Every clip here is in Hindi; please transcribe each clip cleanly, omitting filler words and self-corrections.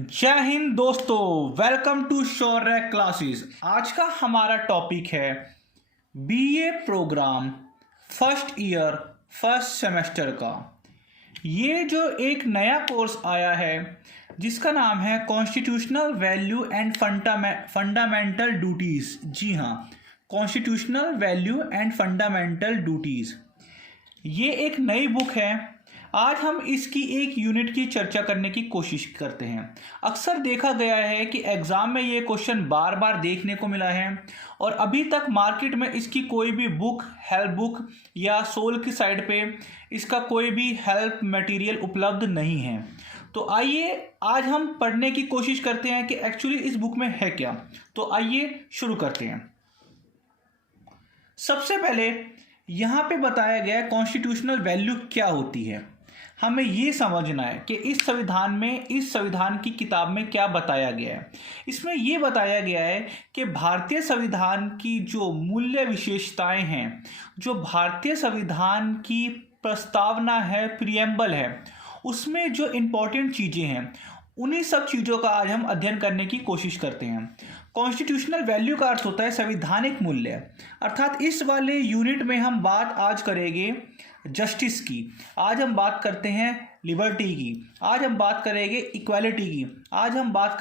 जय हिंद दोस्तों, वेलकम टू शौर्य क्लासेस। आज का हमारा टॉपिक है BA program first year first semester का। ये जो एक नया कोर्स आया है जिसका नाम है constitutional value and fundamental duties. जी हाँ, constitutional value and fundamental duties. ये एक नई बुक है। आज हम इसकी एक यूनिट की चर्चा करने की कोशिश करते हैं। अक्सर देखा गया है कि एग्ज़ाम में ये क्वेश्चन बार बार देखने को मिला है और अभी तक मार्केट में इसकी कोई भी बुक, हेल्प बुक या सोल की साइड पे इसका कोई भी हेल्प मटेरियल उपलब्ध नहीं है। तो आइए आज हम पढ़ने की कोशिश करते हैं कि एक्चुअली इस बुक में है क्या। तो आइए शुरू करते हैं। सबसे पहले यहाँ पे बताया गया है कॉन्स्टिट्यूशनल वैल्यू क्या होती है। हमें ये समझना है कि इस संविधान की किताब में क्या बताया गया है। इसमें ये बताया गया है कि भारतीय संविधान की जो मूल्य विशेषताएं हैं, जो भारतीय संविधान की प्रस्तावना है, प्रियम्बल है, उसमें जो इम्पोर्टेंट चीज़ें हैं, उन्हीं सब चीज़ों का आज हम अध्ययन करने की कोशिश करते हैं। कॉन्स्टिट्यूशनल वैल्यू का अर्थ होता है संवैधानिक मूल्य। अर्थात इस वाले यूनिट में हम बात आज करेंगे जस्टिस की, आज हम बात करते हैं लिबर्टी की, आज हम बात करेंगे इक्वालिटी की, आज हम बात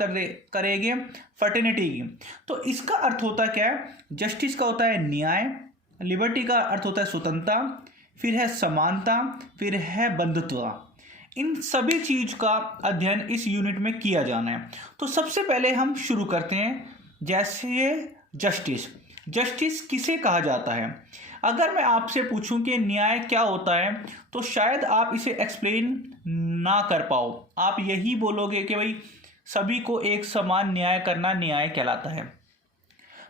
करेंगे फर्टिनिटी की। तो इसका अर्थ होता क्या है? जस्टिस का होता है न्याय, लिबर्टी का अर्थ होता है स्वतंत्रता, फिर है समानता, फिर है बंधुत्व। इन सभी चीज़ का अध्ययन इस यूनिट में किया जाना है। तो सबसे पहले हम शुरू करते हैं। जैसे जस्टिस किसे कहा जाता है? अगर मैं आपसे पूछूं कि न्याय क्या होता है तो शायद आप इसे एक्सप्लेन ना कर पाओ। आप यही बोलोगे कि भाई सभी को एक समान न्याय करना न्याय कहलाता है।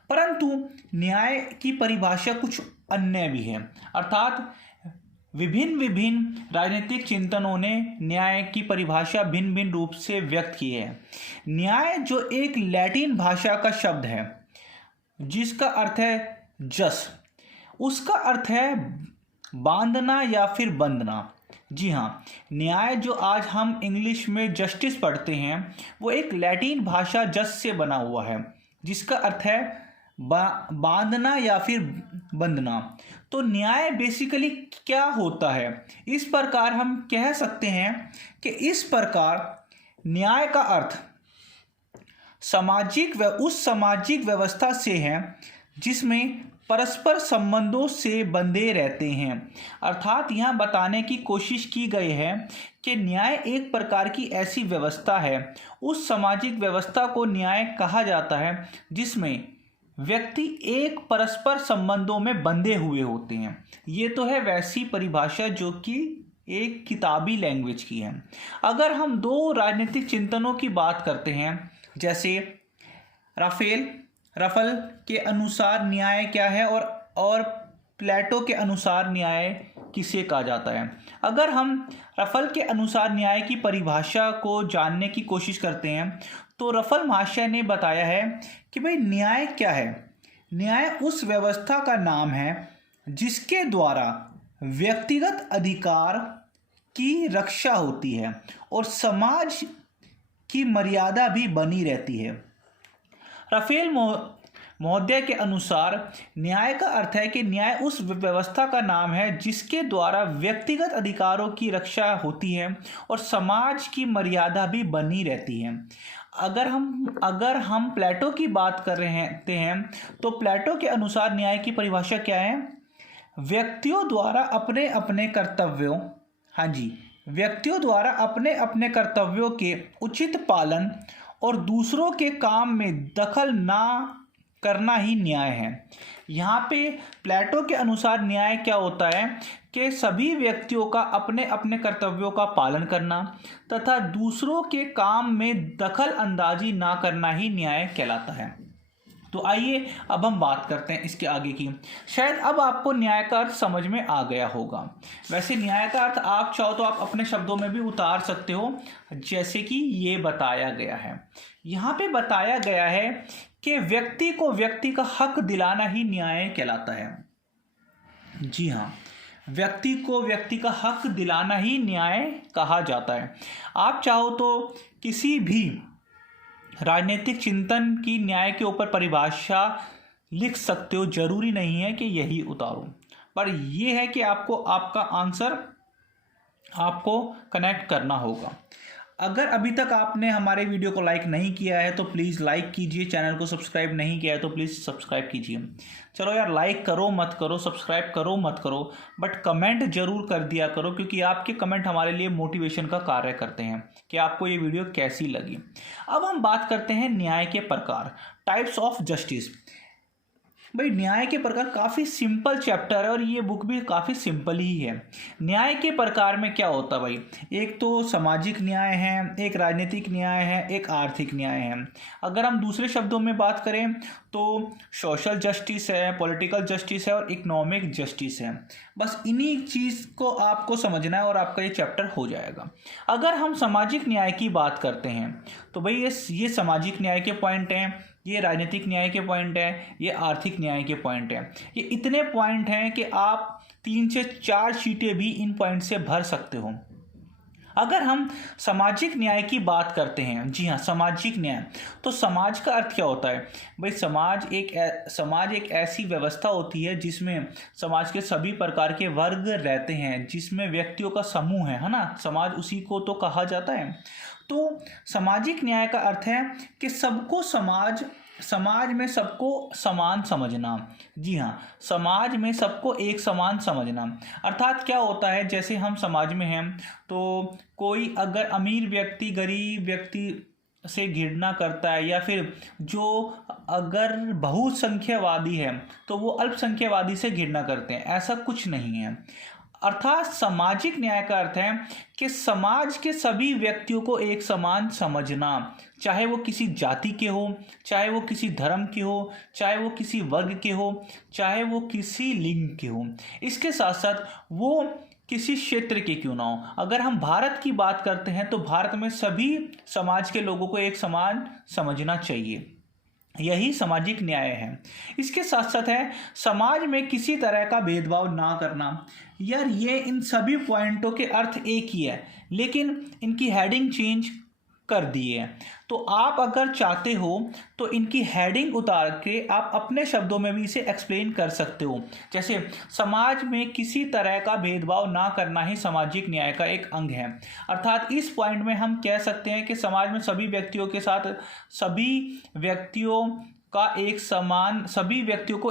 परंतु न्याय की परिभाषा कुछ अन्य भी है। अर्थात विभिन्न राजनीतिक चिंतनों ने न्याय की परिभाषा भिन्न भिन्न रूप से व्यक्त की है। न्याय जो एक लैटिन भाषा का शब्द है जिसका अर्थ है जस, उसका अर्थ है बांधना या फिर बंधना। जी हाँ, न्याय जो आज हम इंग्लिश में जस्टिस पढ़ते हैं वो एक लैटिन भाषा जस से बना हुआ है जिसका अर्थ है बांधना या फिर बंधना। तो न्याय बेसिकली क्या होता है? इस प्रकार हम कह सकते हैं कि इस प्रकार न्याय का अर्थ उस सामाजिक व्यवस्था से है जिसमें परस्पर संबंधों से बंधे रहते हैं। अर्थात यहाँ बताने की कोशिश की गई है कि न्याय एक प्रकार की ऐसी व्यवस्था है, उस सामाजिक व्यवस्था को न्याय कहा जाता है जिसमें व्यक्ति एक परस्पर संबंधों में बंधे हुए होते हैं। ये तो है वैसी परिभाषा जो कि एक किताबी लैंग्वेज की है। अगर हम दो राजनीतिक चिंतनों की बात करते हैं, जैसे रफल के अनुसार न्याय क्या है और प्लेटो के अनुसार न्याय किसे कहा जाता है। अगर हम रफल के अनुसार न्याय की परिभाषा को जानने की कोशिश करते हैं तो रफल महाशय ने बताया है कि भाई न्याय क्या है? न्याय उस व्यवस्था का नाम है जिसके द्वारा व्यक्तिगत अधिकार की रक्षा होती है और समाज की मर्यादा भी बनी रहती है। रफेल महोदय के अनुसार न्याय का अर्थ है कि न्याय उस व्यवस्था का नाम है जिसके द्वारा व्यक्तिगत अधिकारों की रक्षा होती है और समाज की मर्यादा भी बनी रहती है। अगर हम प्लेटो की बात कर रहे हैं तो प्लेटो के अनुसार न्याय की परिभाषा क्या है? व्यक्तियों द्वारा अपने अपने कर्तव्यों के उचित पालन और दूसरों के काम में दखल ना करना ही न्याय है। यहाँ पे प्लेटो के अनुसार न्याय क्या होता है कि सभी व्यक्तियों का अपने अपने कर्तव्यों का पालन करना तथा दूसरों के काम में दखल अंदाजी ना करना ही न्याय कहलाता है। तो आइए अब हम बात करते हैं इसके आगे की। शायद अब आपको न्याय का अर्थ समझ में आ गया होगा। वैसे न्याय का अर्थ आप चाहो तो आप अपने शब्दों में भी उतार सकते हो, जैसे कि ये बताया गया है। यहाँ पे बताया गया है कि व्यक्ति को व्यक्ति का हक दिलाना ही न्याय कहलाता है। जी हाँ, व्यक्ति को व्यक्ति का हक दिलाना ही न्याय कहा जाता है। आप चाहो तो किसी भी राजनीतिक चिंतन की न्याय के ऊपर परिभाषा लिख सकते हो, जरूरी नहीं है कि यही उतारो, पर यह है कि आपको आपका आंसर आपको कनेक्ट करना होगा। अगर अभी तक आपने हमारे वीडियो को लाइक नहीं किया है तो प्लीज़ लाइक कीजिए, चैनल को सब्सक्राइब नहीं किया है तो प्लीज़ सब्सक्राइब कीजिए। चलो यार, लाइक करो मत करो, सब्सक्राइब करो मत करो, बट कमेंट जरूर कर दिया करो, क्योंकि आपके कमेंट हमारे लिए मोटिवेशन का कार्य करते हैं कि आपको ये वीडियो कैसी लगी। अब हम बात करते हैं न्याय के प्रकार, टाइप्स ऑफ जस्टिस। भाई न्याय के प्रकार काफ़ी सिंपल चैप्टर है और ये बुक भी काफ़ी सिंपल ही है। न्याय के प्रकार में क्या होता है भाई, एक तो सामाजिक न्याय है, एक राजनीतिक न्याय है, एक आर्थिक न्याय है। अगर हम दूसरे शब्दों में बात करें तो सोशल जस्टिस है, पॉलिटिकल जस्टिस है और इकोनॉमिक जस्टिस है। बस इन्हीं चीज़ को आपको समझना है और आपका ये चैप्टर हो जाएगा। अगर हम सामाजिक न्याय की बात करते हैं तो भाई ये सामाजिक न्याय के पॉइंट हैं, ये राजनीतिक न्याय के पॉइंट है, ये आर्थिक न्याय के पॉइंट हैं। ये इतने पॉइंट हैं कि आप 3 से 4 शीटें भी इन पॉइंट से भर सकते हो। अगर हम सामाजिक न्याय की बात करते हैं, जी हाँ सामाजिक न्याय, तो समाज का अर्थ क्या होता है भाई? समाज एक ऐसी व्यवस्था होती है जिसमें समाज के सभी प्रकार के वर्ग रहते हैं, जिसमें व्यक्तियों का समूह है ना, समाज उसी को तो कहा जाता है। तो सामाजिक न्याय का अर्थ है कि सबको समाज में सबको समान समझना। जी हाँ, समाज में सबको एक समान समझना। अर्थात क्या होता है, जैसे हम समाज में हैं तो कोई अगर अमीर व्यक्ति गरीब व्यक्ति से घृणा करता है, या फिर जो अगर बहुसंख्यावादी है तो वो अल्पसंख्यावादी से घृणा करते हैं, ऐसा कुछ नहीं है। अर्थात सामाजिक न्याय का अर्थ है कि समाज के सभी व्यक्तियों को एक समान समझना, चाहे वो किसी जाति के हो, चाहे वो किसी धर्म के हो, चाहे वो किसी वर्ग के हो, चाहे वो किसी लिंग के हो, इसके साथ साथ वो किसी क्षेत्र के क्यों ना हो। अगर हम भारत की बात करते हैं तो भारत में सभी समाज के लोगों को एक समान समझना चाहिए, यही सामाजिक न्याय है। इसके साथ साथ है समाज में किसी तरह का भेदभाव ना करना। यार ये इन सभी पॉइंटों के अर्थ एक ही है, लेकिन इनकी हेडिंग चेंज कर दी है। तो आप अगर चाहते हो तो इनकी हेडिंग उतार के आप अपने शब्दों में भी इसे एक्सप्लेन कर सकते हो। जैसे समाज में किसी तरह का भेदभाव ना करना ही सामाजिक न्याय का एक अंग है। अर्थात इस पॉइंट में हम कह सकते हैं कि समाज में सभी व्यक्तियों के साथ सभी व्यक्तियों को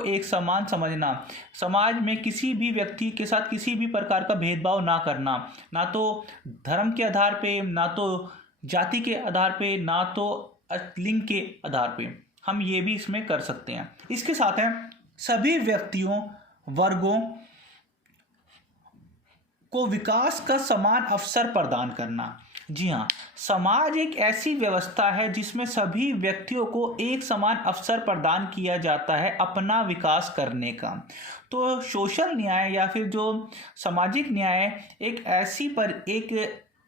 एक समान समझना, समाज में किसी भी व्यक्ति के साथ किसी भी प्रकार का भेदभाव ना करना, ना तो धर्म के आधार पे, ना तो जाति के आधार पे, ना तो लिंग के आधार पे, हम ये भी इसमें कर सकते हैं। इसके साथ है सभी व्यक्तियों वर्गों को विकास का समान अवसर प्रदान करना। जी हाँ, समाज एक ऐसी व्यवस्था है जिसमें सभी व्यक्तियों को एक समान अवसर प्रदान किया जाता है अपना विकास करने का। तो सोशल न्याय या फिर जो सामाजिक न्याय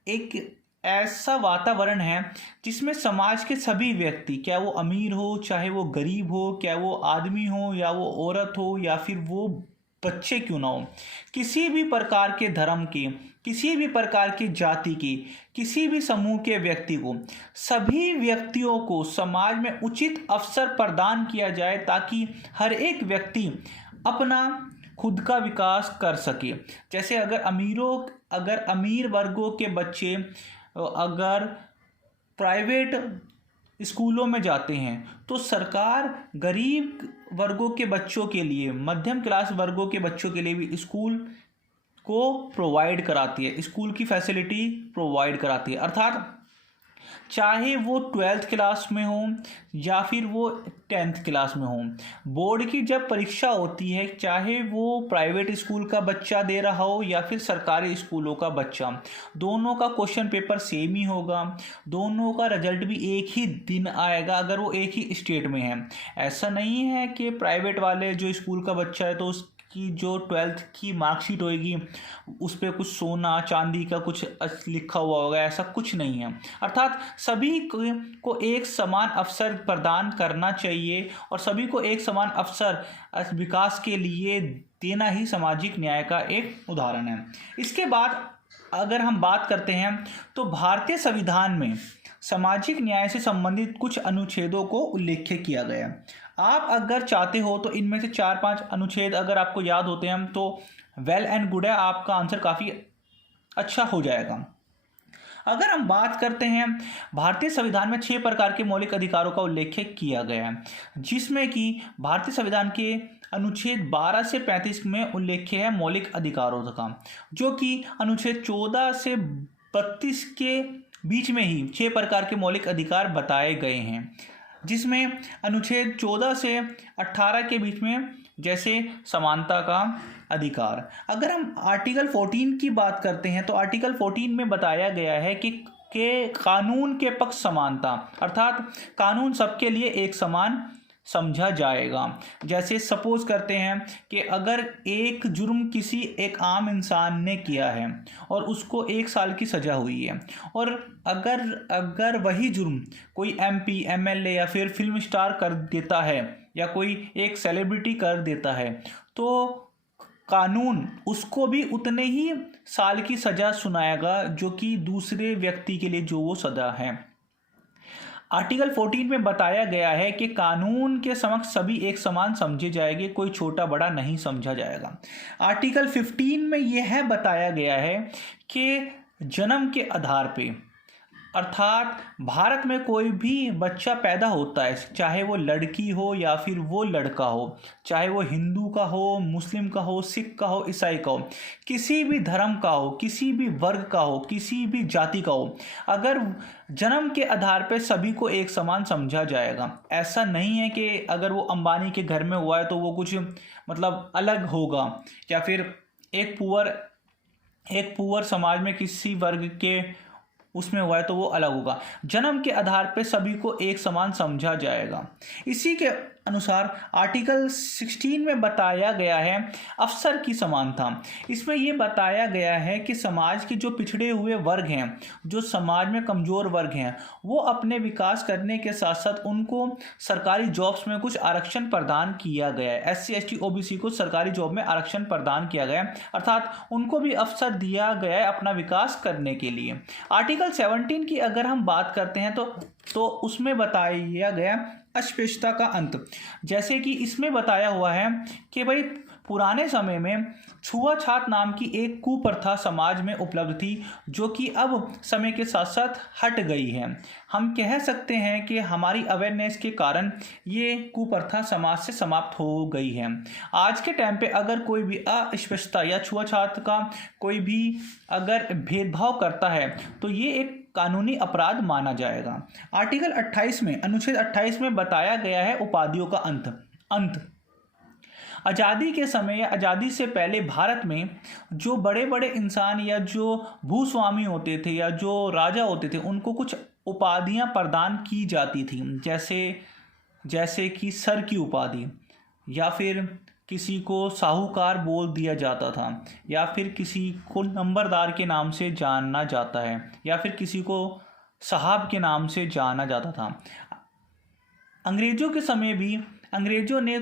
एक ऐसा वातावरण है जिसमें समाज के सभी व्यक्ति, क्या वो अमीर हो चाहे वो गरीब हो, क्या वो आदमी हो या वो औरत हो या फिर वो बच्चे क्यों ना हो, किसी भी प्रकार के धर्म के, किसी भी प्रकार की जाति की, किसी भी समूह के व्यक्ति को, सभी व्यक्तियों को समाज में उचित अवसर प्रदान किया जाए ताकि हर एक व्यक्ति अपना खुद का विकास कर सके। जैसे अगर अमीर वर्गों के बच्चे अगर प्राइवेट स्कूलों में जाते हैं तो सरकार गरीब वर्गों के बच्चों के लिए, मध्यम क्लास वर्गों के बच्चों के लिए भी स्कूल को प्रोवाइड कराती है, स्कूल की फैसिलिटी प्रोवाइड कराती है। अर्थात चाहे वो 12th क्लास में हो या फिर वो 10th क्लास में हो, बोर्ड की जब परीक्षा होती है, चाहे वो प्राइवेट स्कूल का बच्चा दे रहा हो या फिर सरकारी स्कूलों का बच्चा, दोनों का क्वेश्चन पेपर सेम ही होगा, दोनों का रिजल्ट भी एक ही दिन आएगा अगर वो एक ही स्टेट में है। ऐसा नहीं है कि प्राइवेट वाले जो स्कूल का बच्चा है तो उसकी जो 12th की मार्कशीट होएगी उस पर कुछ सोना चांदी का कुछ लिखा हुआ होगा, ऐसा कुछ नहीं है। अर्थात सभी को एक समान अवसर प्रदान करना चाहिए और सभी को एक समान अवसर विकास के लिए देना ही सामाजिक न्याय का एक उदाहरण है। इसके बाद अगर हम बात करते हैं तो भारतीय संविधान में सामाजिक न्याय से संबंधित कुछ अनुच्छेदों को उल्लेख किया गया है। आप अगर चाहते हो तो इनमें से 4-5 अनुच्छेद अगर आपको याद होते हैं तो वेल एंड गुड है, आपका आंसर काफ़ी अच्छा हो जाएगा। अगर हम बात करते हैं, भारतीय संविधान में 6 प्रकार के मौलिक अधिकारों का उल्लेख किया गया है, जिसमें कि भारतीय संविधान के अनुच्छेद 12 से 35 में उल्लेख है मौलिक अधिकारों का, जो कि अनुच्छेद 14 से 32 के बीच में ही 6 प्रकार के मौलिक अधिकार बताए गए हैं, जिसमें अनुच्छेद 14 से 18 के बीच में जैसे समानता का अधिकार। अगर हम आर्टिकल 14 की बात करते हैं तो आर्टिकल 14 में बताया गया है कि कानून के पक्ष समानता, अर्थात कानून सबके लिए एक समान समझा जाएगा। जैसे सपोज करते हैं कि अगर एक जुर्म किसी एक आम इंसान ने किया है और उसको 1 साल की सज़ा हुई है, और अगर वही जुर्म कोई MP, MLA या फिर फिल्म स्टार कर देता है या कोई एक सेलिब्रिटी कर देता है, तो कानून उसको भी उतने ही साल की सज़ा सुनाएगा जो कि दूसरे व्यक्ति के लिए जो वो सज़ा है। आर्टिकल 14 में बताया गया है कि कानून के समक्ष सभी एक समान समझे जाएंगे, कोई छोटा बड़ा नहीं समझा जाएगा। आर्टिकल 15 में यह बताया गया है कि जन्म के आधार पे, अर्थात भारत में कोई भी बच्चा पैदा होता है, चाहे वो लड़की हो या फिर वो लड़का हो, चाहे वो हिंदू का हो, मुस्लिम का हो, सिख का हो, ईसाई का हो, किसी भी धर्म का हो, किसी भी वर्ग का हो, किसी भी जाति का हो, अगर जन्म के आधार पे सभी को एक समान समझा जाएगा। ऐसा नहीं है कि अगर वो अंबानी के घर में हुआ है तो वो कुछ मतलब अलग होगा, या फिर एक पुअर समाज में किसी वर्ग के उसमें हुआ है तो वो अलग होगा। जन्म के आधार पे सभी को एक समान समझा जाएगा। इसी के अनुसार आर्टिकल 16 में बताया गया है अवसर की समानता। इसमें ये बताया गया है कि समाज के जो पिछड़े हुए वर्ग हैं, जो समाज में कमज़ोर वर्ग हैं, वो अपने विकास करने के साथ साथ उनको सरकारी जॉब्स में कुछ आरक्षण प्रदान किया गया है। SC ST OBC को सरकारी जॉब में आरक्षण प्रदान किया गया है, अर्थात उनको भी अवसर दिया गया है अपना विकास करने के लिए। आर्टिकल 17 की अगर हम बात करते हैं तो उसमें बताया गया अस्पृश्यता का अंत। जैसे कि इसमें बताया हुआ है कि भाई पुराने समय में छुआछूत नाम की एक कुप्रथा समाज में उपलब्ध थी, जो कि अब समय के साथ साथ हट गई है। हम कह सकते हैं कि हमारी अवेयरनेस के कारण ये कुप्रथा समाज से समाप्त हो गई है। आज के टाइम पे अगर कोई भी अस्पृश्यता या छुआछूत का कोई भी अगर भेदभाव करता है तो ये एक कानूनी अपराध माना जाएगा। आर्टिकल 28 में, अनुच्छेद 28 में बताया गया है उपाधियों का अंत। आज़ादी के समय या आज़ादी से पहले भारत में जो बड़े बड़े इंसान या जो भूस्वामी होते थे या जो राजा होते थे, उनको कुछ उपाधियां प्रदान की जाती थी, जैसे कि सर की उपाधि, या फिर किसी को साहूकार बोल दिया जाता था, या फिर किसी को नंबरदार के नाम से जाना जाता है, या फिर किसी को साहब के नाम से जाना जाता था। अंग्रेज़ों के समय भी अंग्रेज़ों ने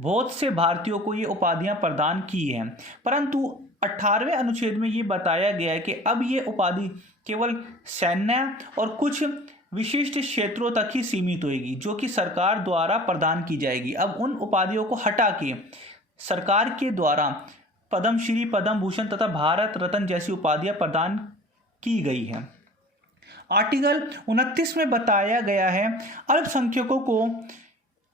बहुत से भारतीयों को ये उपाधियां प्रदान की हैं, परंतु 18वें अनुच्छेद में ये बताया गया है कि अब ये उपाधि केवल सैन्य और कुछ विशिष्ट क्षेत्रों तक ही सीमित होगी, जो कि सरकार द्वारा प्रदान की जाएगी। अब उन उपाधियों को हटा के सरकार के द्वारा पद्मश्री, पद्म भूषण तथा भारत रत्न जैसी उपाधियां प्रदान की गई हैं। आर्टिकल 29 में बताया गया है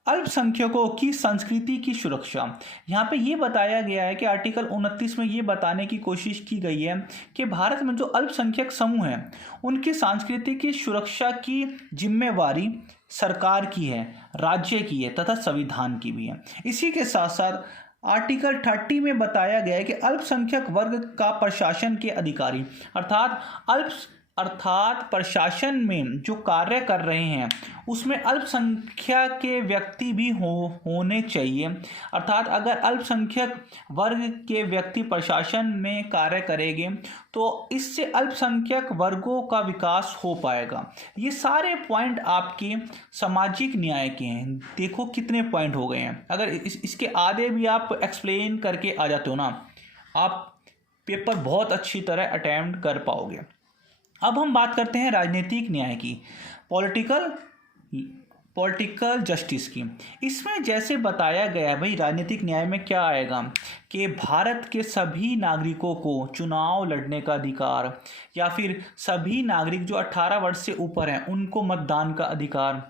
अल्पसंख्यकों की संस्कृति की सुरक्षा। यहाँ पे ये बताया गया है कि आर्टिकल 29 में ये बताने की कोशिश की गई है कि भारत में जो अल्पसंख्यक समूह हैं उनकी संस्कृति की सुरक्षा की जिम्मेवारी सरकार की है, राज्य की है तथा संविधान की भी है। इसी के साथ साथ आर्टिकल 30 में बताया गया है कि अल्पसंख्यक वर्ग का प्रशासन के अधिकारी, अर्थात प्रशासन में जो कार्य कर रहे हैं उसमें अल्पसंख्यक के व्यक्ति भी होने चाहिए। अर्थात अगर अल्पसंख्यक वर्ग के व्यक्ति प्रशासन में कार्य करेंगे तो इससे अल्पसंख्यक वर्गों का विकास हो पाएगा। ये सारे पॉइंट आपके सामाजिक न्याय के हैं। देखो कितने पॉइंट हो गए हैं। अगर इसके आधे भी आप एक्सप्लेन करके आ जाते हो ना, आप पेपर बहुत अच्छी तरह अटेम्प्ट कर पाओगे। अब हम बात करते हैं राजनीतिक न्याय की, पॉलिटिकल पॉलिटिकल जस्टिस की। इसमें जैसे बताया गया है भाई, राजनीतिक न्याय में क्या आएगा कि भारत के सभी नागरिकों को चुनाव लड़ने का अधिकार, या फिर सभी नागरिक जो 18 वर्ष से ऊपर हैं उनको मतदान का अधिकार।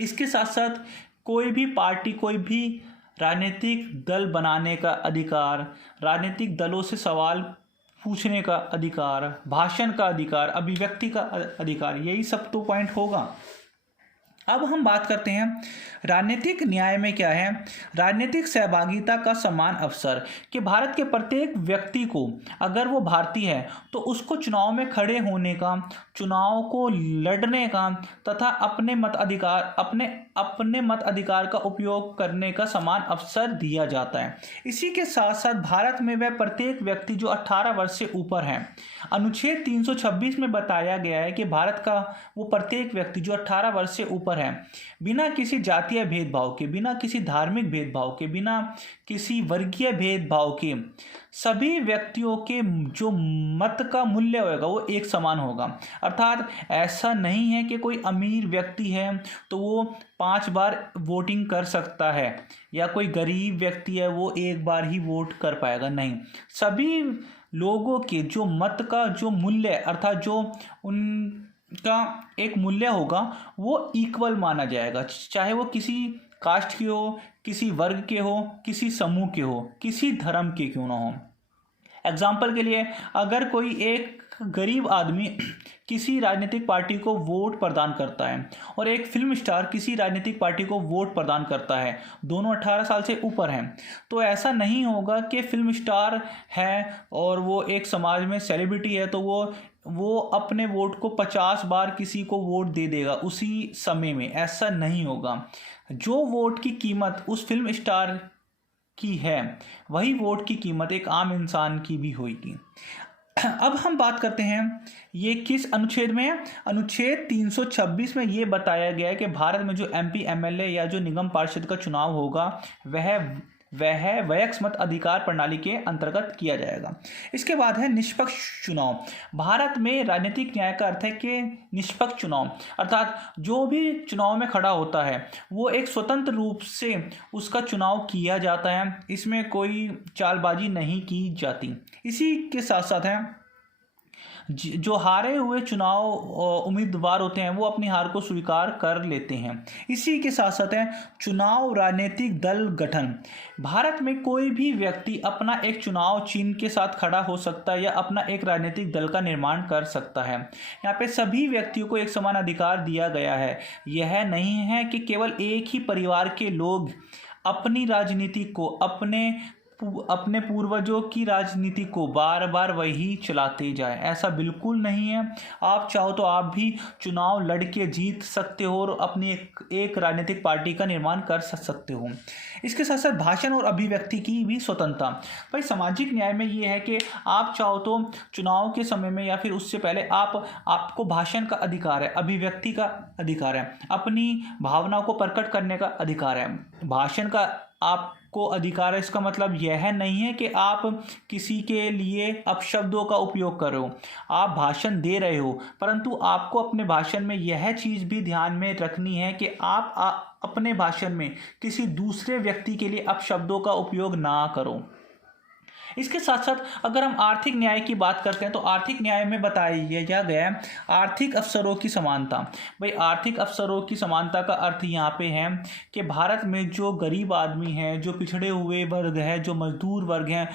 इसके साथ साथ कोई भी पार्टी, कोई भी राजनीतिक दल बनाने का अधिकार, राजनीतिक दलों से सवाल पूछने का अधिकार, भाषण का अधिकार, अभिव्यक्ति का अधिकार, यही सब तो पॉइंट होगा। अब हम बात करते हैं राजनीतिक न्याय में क्या है। राजनीतिक सहभागिता का समान अवसर, कि भारत के प्रत्येक व्यक्ति को, अगर वो भारतीय है तो उसको चुनाव में खड़े होने का, चुनाव को लड़ने का तथा अपने मत अधिकार का उपयोग करने का समान अवसर दिया जाता है। इसी के साथ साथ भारत में वह प्रत्येक व्यक्ति जो 18 वर्ष से ऊपर है, अनुच्छेद 326 में बताया गया है कि भारत का वो प्रत्येक व्यक्ति जो 18 वर्ष से ऊपर है, बिना किसी जातीय भेदभाव के, बिना किसी धार्मिक भेदभाव के, बिना किसी वर्गीय भेदभाव के, सभी व्यक्तियों के जो मत का मूल्य होगा वो एक समान होगा। अर्थात ऐसा नहीं है कि कोई अमीर व्यक्ति है तो वो 5 बार वोटिंग कर सकता है, या कोई गरीब व्यक्ति है वो एक बार ही वोट कर पाएगा, नहीं। सभी लोगों के जो मत का जो मूल्य, अर्थात जो उनका एक मूल्य होगा वो इक्वल माना जाएगा, चाहे वो किसी कास्ट के हो, किसी वर्ग के हो, किसी समूह के हो, किसी धर्म के क्यों ना हो। एग्जाम्पल के लिए, अगर कोई एक गरीब आदमी किसी राजनीतिक पार्टी को वोट प्रदान करता है और एक फिल्म स्टार किसी राजनीतिक पार्टी को वोट प्रदान करता है, दोनों 18 साल से ऊपर हैं, तो ऐसा नहीं होगा कि फिल्म स्टार है और वो एक समाज में सेलिब्रिटी है तो वो अपने वोट को 50 बार किसी को वोट दे देगा उसी समय में। ऐसा नहीं होगा। जो वोट की कीमत उस फिल्म स्टार की है, वही वोट की कीमत एक आम इंसान की भी होगी। अब हम बात करते हैं ये किस अनुच्छेद में है। अनुच्छेद 326 में ये बताया गया है कि भारत में जो एमपी, एमएलए या जो निगम पार्षद का चुनाव होगा वह वयस्क मत अधिकार प्रणाली के अंतर्गत किया जाएगा। इसके बाद है निष्पक्ष चुनाव। भारत में राजनीतिक न्याय का अर्थ है कि निष्पक्ष चुनाव, अर्थात जो भी चुनाव में खड़ा होता है वो एक स्वतंत्र रूप से उसका चुनाव किया जाता है, इसमें कोई चालबाजी नहीं की जाती। इसी के साथ साथ है जो हारे हुए चुनाव उम्मीदवार होते हैं वो अपनी हार को स्वीकार कर लेते हैं। इसी के साथ साथ है चुनाव राजनीतिक दल गठन। भारत में कोई भी व्यक्ति अपना एक चुनाव चिन्ह के साथ खड़ा हो सकता है या अपना एक राजनीतिक दल का निर्माण कर सकता है। यहाँ पे सभी व्यक्तियों को एक समान अधिकार दिया गया है। यह नहीं है कि केवल एक ही परिवार के लोग अपनी राजनीति को, अपने पूर्वजों की राजनीति को बार बार वही चलाते जाए, ऐसा बिल्कुल नहीं है। आप चाहो तो आप भी चुनाव लड़ के जीत सकते हो और अपनी एक राजनीतिक पार्टी का निर्माण कर सकते हो। इसके साथ साथ भाषण और अभिव्यक्ति की भी स्वतंत्रता। भाई सामाजिक न्याय में ये है कि आप चाहो तो चुनाव के समय में या फिर उससे पहले आपको भाषण का अधिकार है, अभिव्यक्ति का अधिकार है, अपनी भावनाओं को प्रकट करने का अधिकार है। भाषण का आपको अधिकार है, इसका मतलब यह नहीं है कि आप किसी के लिए अपशब्दों का उपयोग कर रहे हो। आप भाषण दे रहे हो, परंतु आपको अपने भाषण में यह चीज़ भी ध्यान में रखनी है कि आप अपने भाषण में किसी दूसरे व्यक्ति के लिए अपशब्दों का उपयोग ना करो। इसके साथ साथ अगर हम आर्थिक न्याय की बात करते हैं तो आर्थिक न्याय में बताया गया है आर्थिक अवसरों की समानता। भाई आर्थिक अवसरों की समानता का अर्थ यहाँ पे है कि भारत में जो गरीब आदमी हैं, जो पिछड़े हुए वर्ग हैं, जो मजदूर वर्ग हैं,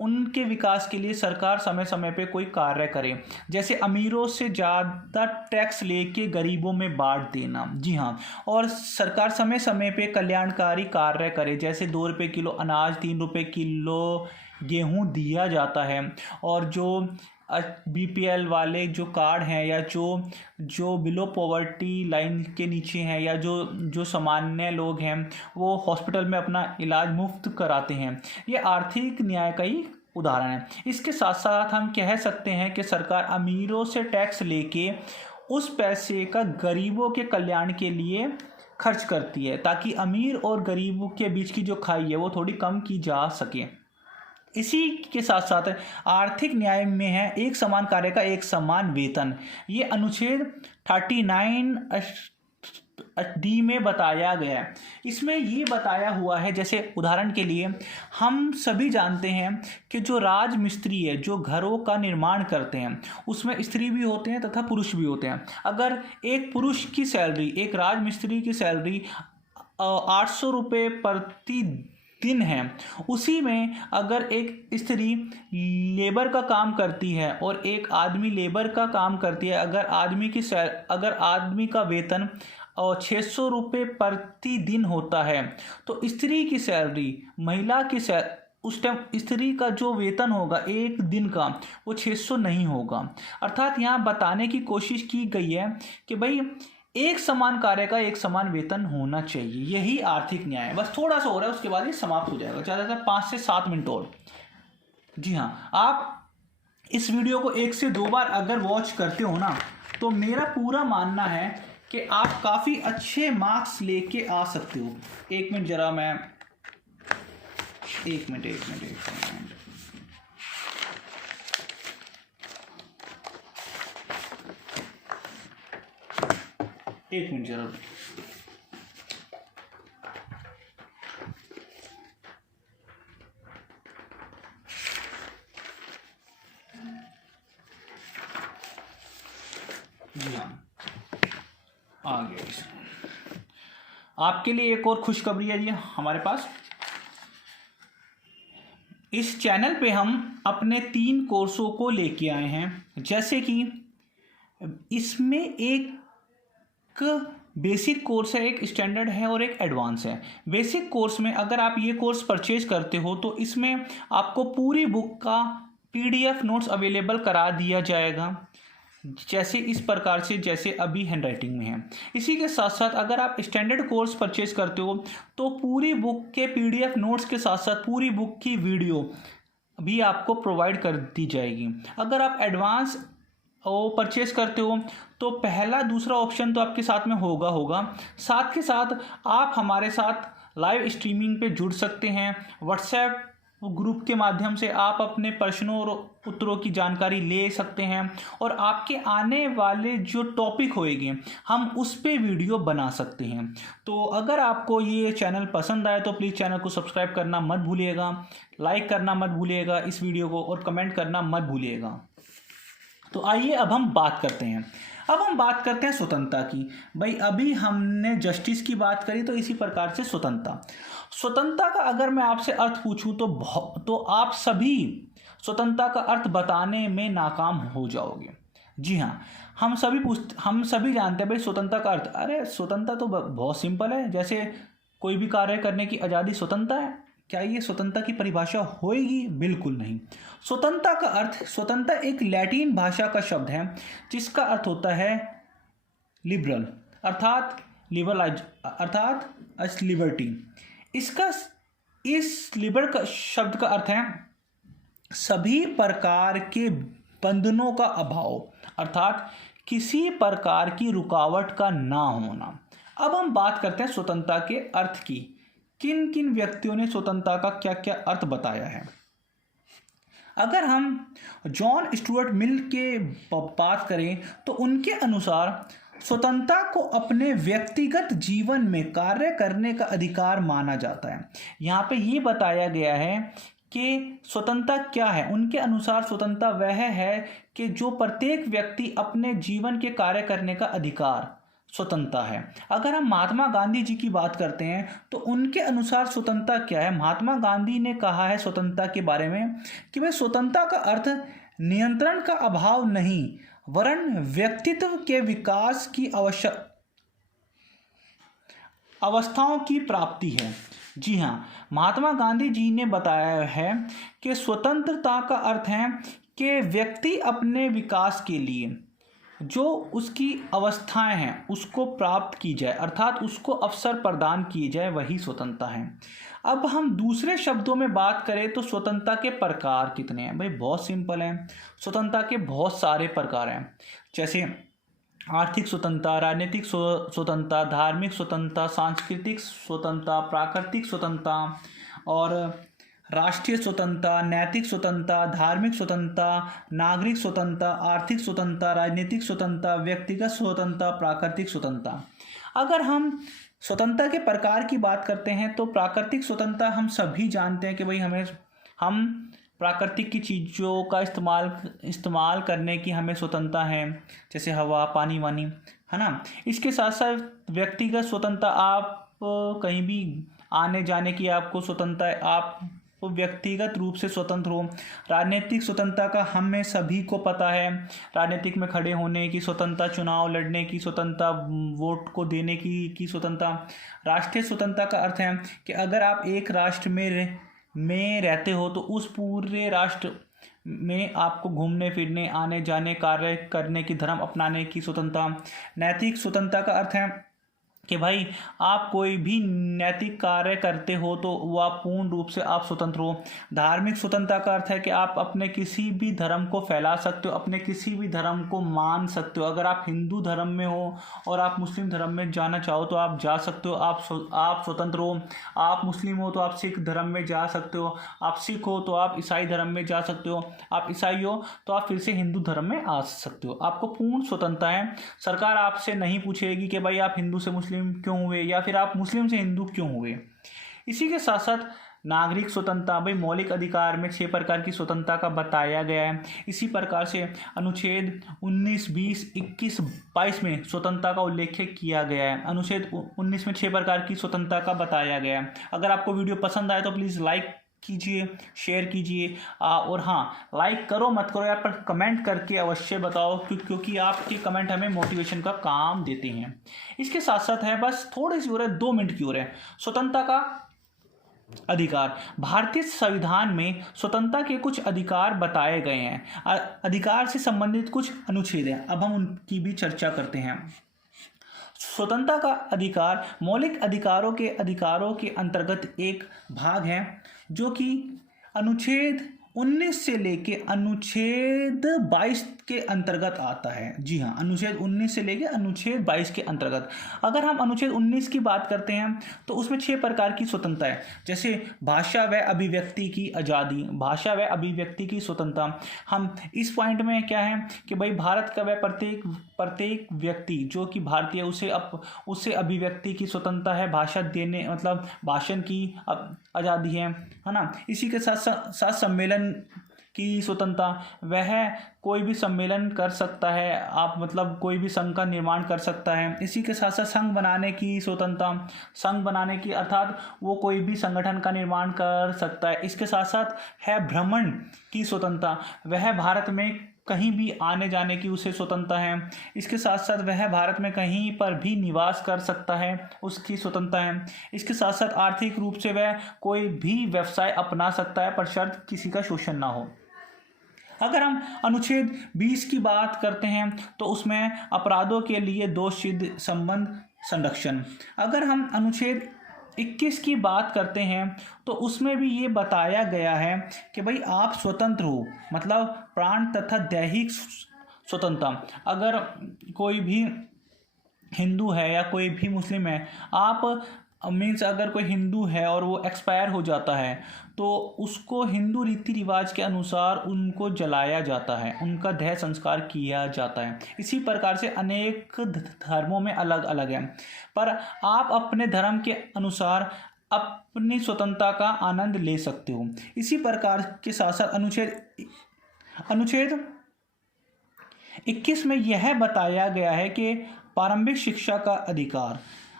उनके विकास के लिए सरकार समय समय पे कोई कार्य करे। जैसे अमीरों से ज़्यादा टैक्स लेके गरीबों में बांट देना, जी हाँ, और सरकार समय समय पे कल्याणकारी कार्य करे। जैसे 2 रुपये किलो अनाज, 3 रुपये किलो गेहूं दिया जाता है, और जो बीपीएल वाले जो कार्ड हैं या जो बिलो पॉवर्टी लाइन के नीचे हैं या जो सामान्य लोग हैं वो हॉस्पिटल में अपना इलाज मुफ्त कराते हैं। ये आर्थिक न्याय का ही उदाहरण है। इसके साथ साथ हम कह सकते हैं कि सरकार अमीरों से टैक्स लेके उस पैसे का गरीबों के कल्याण के लिए खर्च करती है, ताकि अमीर और गरीबों के बीच की जो खाई है वो थोड़ी कम की जा सके। इसी के साथ साथ आर्थिक न्याय में है एक समान कार्य का एक समान वेतन। ये अनुच्छेद 39 डी में बताया गया है। इसमें ये बताया हुआ है, जैसे उदाहरण के लिए हम सभी जानते हैं कि जो राजमिस्त्री है, जो घरों का निर्माण करते हैं, उसमें स्त्री भी होते हैं तथा पुरुष भी होते हैं। अगर एक पुरुष की सैलरी, एक राजमिस्त्री की सैलरी 800 रुपये प्रति दिन है, उसी में अगर एक स्त्री लेबर का काम करती है और एक आदमी लेबर का काम करती है, अगर आदमी का वेतन और 600 रुपये प्रति दिन होता है, तो स्त्री की सैलरी महिला की उस टाइम स्त्री का जो वेतन होगा एक दिन का, वो 600 नहीं होगा। अर्थात यहाँ बताने की कोशिश की गई है कि भाई एक समान कार्य का एक समान वेतन होना चाहिए, यही आर्थिक न्याय है। बस थोड़ा सा हो रहा है, उसके बाद ये समाप्त हो जाएगा, ज़्यादातर 5 से 7 मिनट और। जी हाँ, आप इस वीडियो को 1 से 2 बार अगर वॉच करते हो ना, तो मेरा पूरा मानना है कि आप काफ़ी अच्छे मार्क्स लेके आ सकते हो। एक मिनट जरा मैं एक मिनट जरा जी हाँ, आ गया। आपके लिए एक और खुशखबरी है जी हमारे पास। इस चैनल पे हम अपने 3 कोर्सों को लेके आए हैं, जैसे कि इसमें एक बेसिक कोर्स है, एक स्टैंडर्ड है और एक एडवांस है। बेसिक कोर्स में अगर आप ये कोर्स परचेज करते हो तो इसमें आपको पूरी बुक का PDF नोट्स अवेलेबल करा दिया जाएगा, जैसे इस प्रकार से जैसे अभी हैंडराइटिंग में है। इसी के साथ साथ अगर आप स्टैंडर्ड कोर्स परचेज करते हो तो पूरी बुक के PDF नोट्स के साथ साथ पूरी बुक की वीडियो भी आपको प्रोवाइड कर दी जाएगी। अगर आप एडवांस परचेज करते हो तो पहला दूसरा ऑप्शन तो आपके साथ में होगा। साथ के साथ आप हमारे साथ लाइव स्ट्रीमिंग पे जुड़ सकते हैं। व्हाट्सएप ग्रुप के माध्यम से आप अपने प्रश्नों और उत्तरों की जानकारी ले सकते हैं और आपके आने वाले जो टॉपिक होएंगे हम उस पे वीडियो बना सकते हैं। तो अगर आपको ये चैनल पसंद आए तो प्लीज़ चैनल को सब्सक्राइब करना मत भूलिएगा, लाइक करना मत भूलिएगा इस वीडियो को, और कमेंट करना मत भूलिएगा। तो आइए अब हम बात करते हैं स्वतंत्रता की। भाई अभी हमने जस्टिस की बात करी, तो इसी प्रकार से स्वतंत्रता का अगर मैं आपसे अर्थ पूछूं तो आप सभी स्वतंत्रता का अर्थ बताने में नाकाम हो जाओगे। जी हाँ, हम सभी जानते हैं भाई स्वतंत्रता का अर्थ। अरे स्वतंत्रता तो बहुत सिंपल है, जैसे कोई भी कार्य करने की आज़ादी स्वतंत्रता है। क्या ये स्वतंत्रता की परिभाषा होएगी? बिल्कुल नहीं। स्वतंत्रता एक लैटिन भाषा का शब्द है जिसका अर्थ होता है लिबरल, अर्थात लिबर्टी। इस लिबर का शब्द का अर्थ है सभी प्रकार के बंधनों का अभाव, अर्थात किसी प्रकार की रुकावट का ना होना। अब हम बात करते हैं स्वतंत्रता के अर्थ की। किन किन व्यक्तियों ने स्वतंत्रता का क्या क्या अर्थ बताया है। अगर हम जॉन स्टुअर्ट मिल के बात करें तो उनके अनुसार स्वतंत्रता को अपने व्यक्तिगत जीवन में कार्य करने का अधिकार माना जाता है। यहाँ पे ये बताया गया है कि स्वतंत्रता क्या है। उनके अनुसार स्वतंत्रता वह है कि जो प्रत्येक व्यक्ति अपने जीवन के कार्य करने का अधिकार स्वतंत्रता है। अगर हम महात्मा गांधी जी की बात करते हैं तो उनके अनुसार स्वतंत्रता क्या है। महात्मा गांधी ने कहा है स्वतंत्रता के बारे में कि भाई स्वतंत्रता का अर्थ नियंत्रण का अभाव नहीं वरन व्यक्तित्व के विकास की अवस्थाओं की प्राप्ति है। जी हाँ, महात्मा गांधी जी ने बताया है कि स्वतंत्रता का अर्थ है कि व्यक्ति अपने विकास के लिए जो उसकी अवस्थाएं हैं उसको प्राप्त की जाए, अर्थात उसको अवसर प्रदान किए जाए, वही स्वतंत्रता है। अब हम दूसरे शब्दों में बात करें तो स्वतंत्रता के प्रकार कितने हैं। भाई बहुत सिंपल है, स्वतंत्रता के बहुत सारे प्रकार हैं, जैसे आर्थिक स्वतंत्रता, राजनीतिक स्वतंत्रता, धार्मिक स्वतंत्रता, सांस्कृतिक स्वतंत्रता, प्राकृतिक स्वतंत्रता और राष्ट्रीय स्वतंत्रता, नैतिक स्वतंत्रता, धार्मिक स्वतंत्रता, नागरिक स्वतंत्रता, आर्थिक स्वतंत्रता, राजनीतिक स्वतंत्रता, व्यक्तिगत स्वतंत्रता, प्राकृतिक स्वतंत्रता। अगर हम स्वतंत्रता के प्रकार की बात करते हैं तो प्राकृतिक स्वतंत्रता हम सभी जानते हैं कि भाई हम प्राकृतिक की चीज़ों का इस्तेमाल करने की हमें स्वतंत्रता है, जैसे हवा, पानी वानी, है ना। इसके साथ साथ व्यक्तिगत स्वतंत्रता, आप कहीं भी आने जाने की आपको स्वतंत्रता है, आप व्यक्तिगत रूप से स्वतंत्र हो। राजनीतिक स्वतंत्रता का हमें सभी को पता है, राजनीतिक में खड़े होने की स्वतंत्रता, चुनाव लड़ने की स्वतंत्रता, वोट को देने की स्वतंत्रता। राष्ट्रीय स्वतंत्रता का अर्थ है कि अगर आप एक राष्ट्र में रहते हो तो उस पूरे राष्ट्र में आपको घूमने फिरने, आने जाने, कार्य करने की, धर्म अपनाने की स्वतंत्रता। नैतिक स्वतंत्रता का अर्थ है कि भाई आप कोई भी नैतिक कार्य करते हो तो वह पूर्ण रूप से आप स्वतंत्र हो। धार्मिक स्वतंत्रता का अर्थ है कि आप अपने किसी भी धर्म को फैला सकते हो, अपने किसी भी धर्म को मान सकते हो। अगर आप हिंदू धर्म में हो और आप मुस्लिम धर्म में जाना चाहो तो आप जा सकते हो, आप स्वतंत्र हो। आप मुस्लिम हो तो आप सिख धर्म में जा सकते हो, आप सिख हो तो आप ईसाई धर्म में जा सकते हो, आप ईसाई हो तो आप फिर से हिंदू धर्म में आ सकते हो। आपको पूर्ण स्वतंत्रता है। सरकार आपसे नहीं पूछेगी कि भाई आप हिंदू से मुस्लिम क्यों हुए या फिर आप मुस्लिम से हिंदू क्यों हुए। इसी के साथ साथ नागरिक स्वतंत्रता, भाई मौलिक अधिकार में 6 प्रकार की स्वतंत्रता का बताया गया है। इसी प्रकार से अनुच्छेद 19, 20, 21, 22 में स्वतंत्रता का उल्लेख किया गया है। अनुच्छेद 19 में 6 प्रकार की स्वतंत्रता का बताया गया है। अगर आपको वीडियो पसंद आए तो प्लीज़ लाइक कीजिए, शेयर कीजिए, और हाँ, लाइक करो मत करो यहाँ पर कमेंट करके अवश्य बताओ, क्योंकि आपके कमेंट हमें मोटिवेशन का काम देते हैं। इसके साथ साथ है, बस थोड़ी सी और है, 2 मिनट की और है, स्वतंत्रता का अधिकार। भारतीय संविधान में स्वतंत्रता के कुछ अधिकार बताए गए हैं। अधिकार से संबंधित कुछ अनुच्छेद हैं, अब हम उनकी भी चर्चा करते हैं। स्वतंत्रता का अधिकार मौलिक अधिकारों के अंतर्गत एक भाग है, जो कि अनुच्छेद 19 से लेके अनुच्छेद 22 के अंतर्गत आता है। जी हाँ, अनुच्छेद 19 से लेके अनुच्छेद 22 के अंतर्गत। अगर हम अनुच्छेद 19 की बात करते हैं तो उसमें 6 प्रकार की स्वतंत्रता है, जैसे भाषा व अभिव्यक्ति की आज़ादी, भाषा व अभिव्यक्ति की स्वतंत्रता। हम इस पॉइंट में क्या है कि भाई भारत का वह प्रत्येक व्यक्ति जो कि भारतीय, उसे अभिव्यक्ति की स्वतंत्रता है, भाषा देने मतलब भाषण की आज़ादी है ना। इसी के साथ सम्मेलन की स्वतंत्रता, वह कोई भी सम्मेलन कर सकता है, आप मतलब कोई भी संघ का निर्माण कर सकता है। इसी के साथ साथ संघ बनाने की स्वतंत्रता, संघ बनाने की अर्थात वो कोई भी संगठन का निर्माण कर सकता है। इसके साथ साथ है भ्रमण की स्वतंत्रता, वह भारत में कहीं भी आने जाने की उसे स्वतंत्रता है। इसके साथ साथ वह भारत में कहीं पर भी निवास कर सकता है, उसकी स्वतंत्रता है। इसके साथ साथ आर्थिक रूप से वह कोई भी व्यवसाय अपना सकता है, पर शर्त किसी का शोषण ना हो। अगर हम अनुच्छेद 20 की बात करते हैं तो उसमें अपराधों के लिए दोषसिद्ध संबंध संरक्षण। अगर हम अनुच्छेद 21 की बात करते हैं तो उसमें भी ये बताया गया है कि भाई आप स्वतंत्र हो, मतलब प्राण तथा दैहिक स्वतंत्रता। अगर कोई भी हिंदू है या कोई भी मुस्लिम है, आप मीन्स अगर कोई हिंदू है और वो एक्सपायर हो जाता है तो उसको हिंदू रीति रिवाज के अनुसार उनको जलाया जाता है, उनका देह संस्कार किया जाता है। इसी प्रकार से अनेक धर्मों में अलग अलग है, पर आप अपने धर्म के अनुसार अपनी स्वतंत्रता का आनंद ले सकते हो। इसी प्रकार के साथ साथ अनुच्छेद 21 में यह बताया गया है कि प्रारंभिक शिक्षा का अधिकार,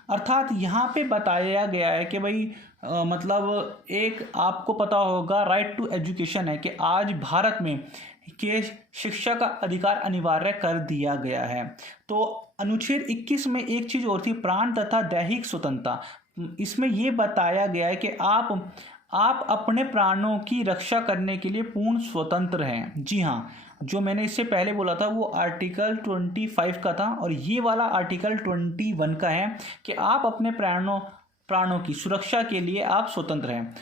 अर्थात यहाँ पे बताया गया है कि भाई मतलब एक आपको पता होगा राइट टू एजुकेशन है कि आज भारत में के शिक्षा का अधिकार अनिवार्य कर दिया गया है। तो अनुच्छेद 21 में एक चीज़ और थी, प्राण तथा दैहिक स्वतंत्रता। इसमें ये बताया गया है कि आप अपने प्राणों की रक्षा करने के लिए पूर्ण स्वतंत्र हैं। जी हाँ, जो मैंने इससे पहले बोला था वो आर्टिकल 25 का था और ये वाला आर्टिकल 21 का है कि आप अपने प्राणों की सुरक्षा के लिए आप स्वतंत्र हैं।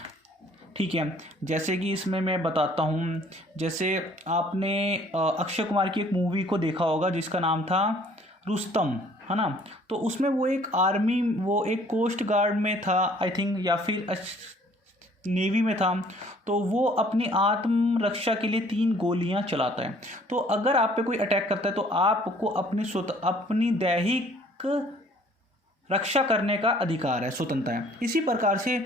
ठीक है, जैसे कि इसमें मैं बताता हूँ, जैसे आपने अक्षय कुमार की एक मूवी को देखा होगा जिसका नाम था रुस्तम, है ना। तो उसमें वो एक कोस्ट गार्ड में था आई थिंक, या फिर नेवी में था, तो वो अपनी आत्मरक्षा के लिए 3 गोलियां चलाता है। तो अगर आप पे कोई अटैक करता है तो आपको अपनी दैहिक रक्षा करने का अधिकार है, स्वतंत्रता है। इसी प्रकार से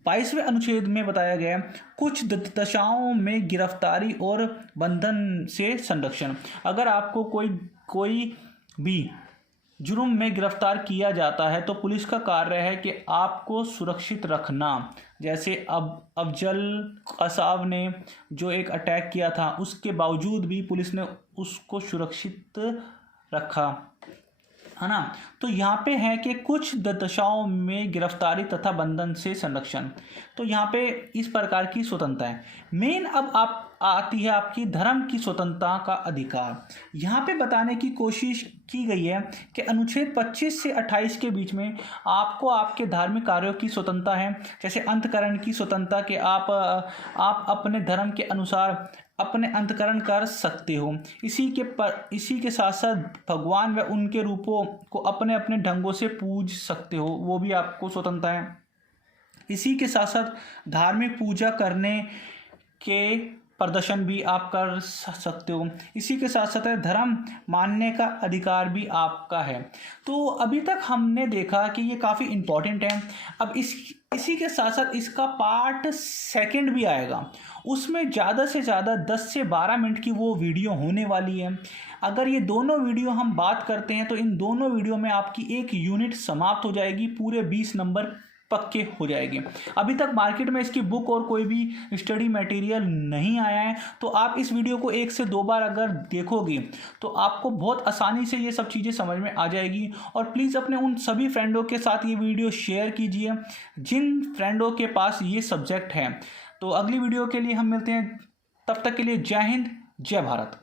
22वें अनुच्छेद में बताया गया है, कुछ दशाओं में गिरफ्तारी और बंधन से संरक्षण। अगर आपको कोई भी जुर्म में गिरफ्तार किया जाता है तो पुलिस का कार्य है कि आपको सुरक्षित रखना। जैसे अफजल कसाब ने जो एक अटैक किया था, उसके बावजूद भी पुलिस ने उसको सुरक्षित रखा, है ना। तो यहाँ पे है कि कुछ दशाओं में गिरफ्तारी तथा बंधन से संरक्षण। तो यहाँ पे इस प्रकार की स्वतंत्रता है। मेन अब आप आती है आपकी धर्म की स्वतंत्रता का अधिकार। यहाँ पे बताने की कोशिश की गई है कि अनुच्छेद 25 से 28 के बीच में आपको आपके धार्मिक कार्यों की स्वतंत्रता है, जैसे अंतकरण की स्वतंत्रता कि आप अपने धर्म के अनुसार अपने अंतकरण कर सकते हो। इसी के साथ साथ भगवान व उनके रूपों को अपने अपने ढंगों से पूज सकते हो, वो भी आपको स्वतंत्रता है। इसी के साथ साथ धार्मिक पूजा करने के प्रदर्शन भी आप कर सकते हो। इसी के साथ साथ धर्म मानने का अधिकार भी आपका है। तो अभी तक हमने देखा कि ये काफ़ी इम्पोर्टेंट है। अब इसी के साथ साथ इसका पार्ट 2 भी आएगा, उसमें ज़्यादा से ज़्यादा 10 से 12 मिनट की वो वीडियो होने वाली है। अगर ये दोनों वीडियो हम बात करते हैं तो इन दोनों वीडियो में आपकी एक यूनिट समाप्त हो जाएगी, पूरे 20 नंबर पक्के हो जाएंगे। अभी तक मार्केट में इसकी बुक और कोई भी स्टडी मटेरियल नहीं आया है, तो आप इस वीडियो को 1 से 2 बार अगर देखोगे तो आपको बहुत आसानी से ये सब चीज़ें समझ में आ जाएगी। और प्लीज़ अपने उन सभी फ्रेंडों के साथ ये वीडियो शेयर कीजिए जिन फ्रेंडों के पास ये सब्जेक्ट है। तो अगली वीडियो के लिए हम मिलते हैं, तब तक के लिए जय हिंद, जय भारत।